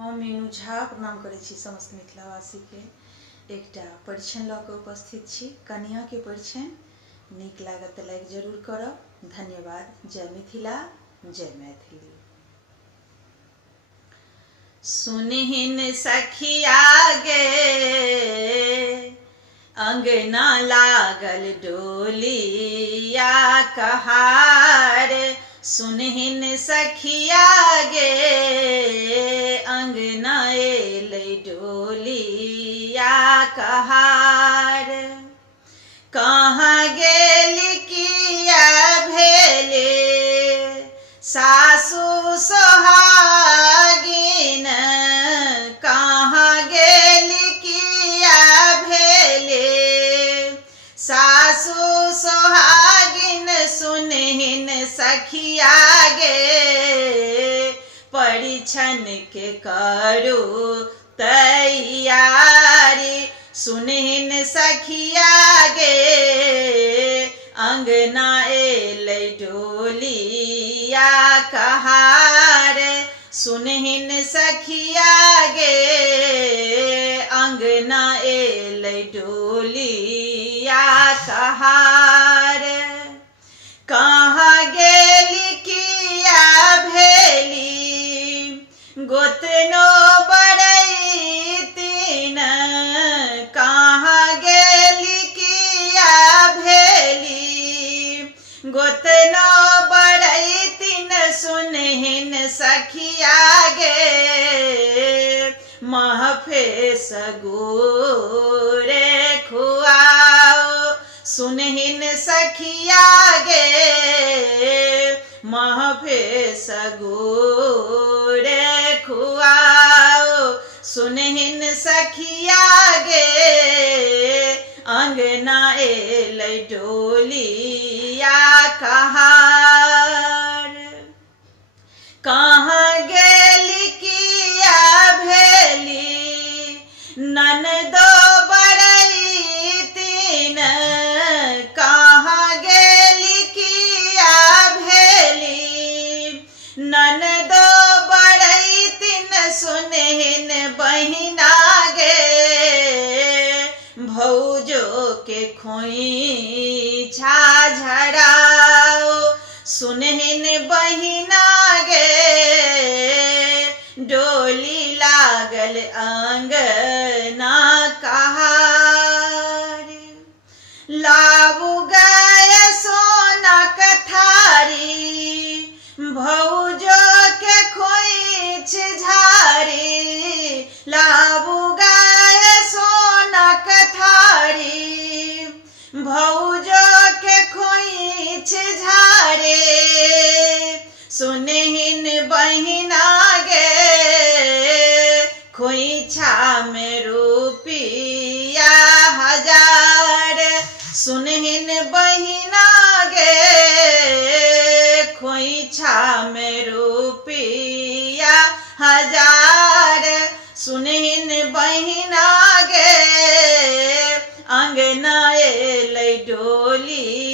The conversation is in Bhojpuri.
हम मीनू झा प्रणाम करै छी समस्त मिथिलावासी के। एकटा परिछन लऽ कऽ उपस्थित छी। कन्या के परिछन नीक लागत तऽ लाइक जरूर करब। धन्यवाद। जय मिथिला, जय मैथिली। सुनहिन सखिया गे अंगना लागल डोलिया कहार। सुनहिन सखिया गे अंगना एलै डोलिया कहार। कहाँ गेली किया भेले सासु सोहागिन। कहाँ गेली किया भेले सासु सोहागिन। सुनहिन सखिया गे परिछन के करू तैयारी। सुनहिन सखिया गे अंगना एलै डोलिया कहार। सुनहिन सखिया गे अंगना एलै डोलिया कहार। कहाँ गेली किया भेली गोतनो बरैतीन। कहाँ गेली किया भेली गोतनो बरैतीन। सुनहिन सखिया गे महफे सगुरे खुआओ। सुनहिन सखिया गे महफे सगुरे खुआओ। सुनहिन सखिया गे अंगना एलै डोलिया कहार। कहाँ गेली किया भेली ननदो बरैतीन। कहाँ गेली किया भेली ननदो बरैतीन। सुनहिन बहिना गे भौजो के खोइछा झराओ। सुनहिन बहिना गे डोली लागल अंगना कहार। लाबू गए सोना कथारी भौजो के खोइछ झारी। लाबू गए सोना कथारी भौजो के खोइछ झारे। सुनहिन बहिना गे खोइछा में रुपया हजार। सुनहिन बहिना गे खोइछा में रुपया हजार। सुनहिन बहिना गे अंगना एलै डोली